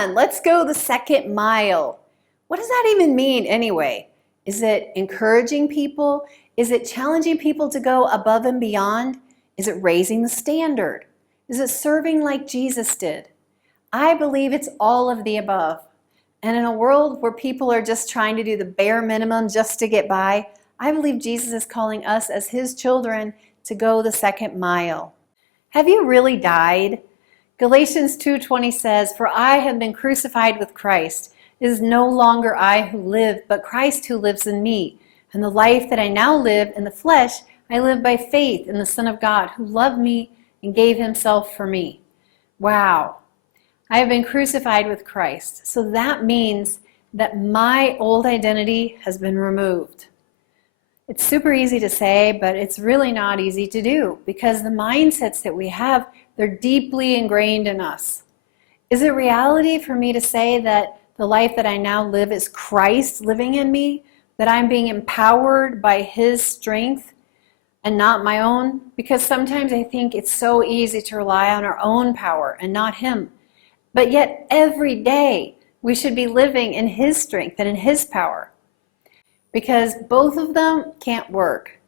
on, let's go the second mile. What does that even mean anyway? Is it encouraging people? Is it challenging people to go above and beyond? Is it raising the standard? Is it serving like Jesus did? I believe it's all of the above. And in a world where people are just trying to do the bare minimum just to get by, I believe Jesus is calling us as his children to go the second mile. Have you really died? Galatians 2:20 says, "For I have been crucified with Christ. It is no longer I who live, but Christ who lives in me. And the life that I now live in the flesh, I live by faith in the Son of God who loved me and gave himself for me." Wow. I have been crucified with Christ. So that means that my old identity has been removed. It's super easy to say, but it's really not easy to do because the mindsets that we have, they're deeply ingrained in us. Is it reality for me to say that the life that I now live is Christ living in me, that I'm being empowered by his strength and not my own? Because sometimes I think it's so easy to rely on our own power and not him. But yet every day we should be living in his strength and in his power. Because both of them can't work.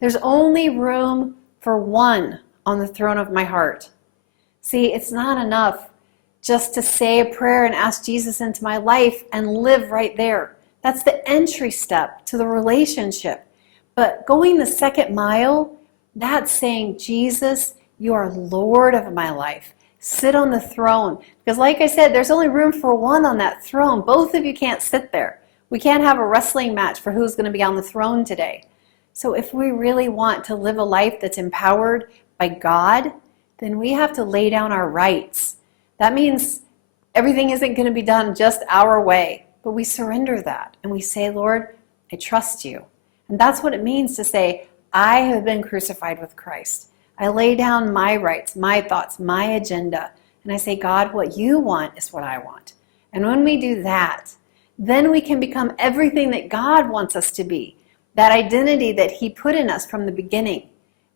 There's only room for one on the throne of my heart. See, it's not enough just to say a prayer and ask Jesus into my life and live right there. That's the entry step to the relationship. But going the second mile, that's saying, Jesus, you are Lord of my life. Sit on the throne. Because like I said, there's only room for one on that throne. Both of you can't sit there. We can't have a wrestling match for who's going to be on the throne today. So if we really want to live a life that's empowered by God, then we have to lay down our rights. That means everything isn't going to be done just our way, but we surrender that and we say, Lord, I trust you. And that's what it means to say, I have been crucified with Christ. I lay down my rights, my thoughts, my agenda, and I say, God, what you want is what I want. And when we do that, then we can become everything that God wants us to be, that identity that he put in us from the beginning.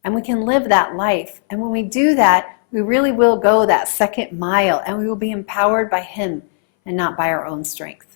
And we can live that life. And when we do that, we really will go that second mile and we will be empowered by him and not by our own strength.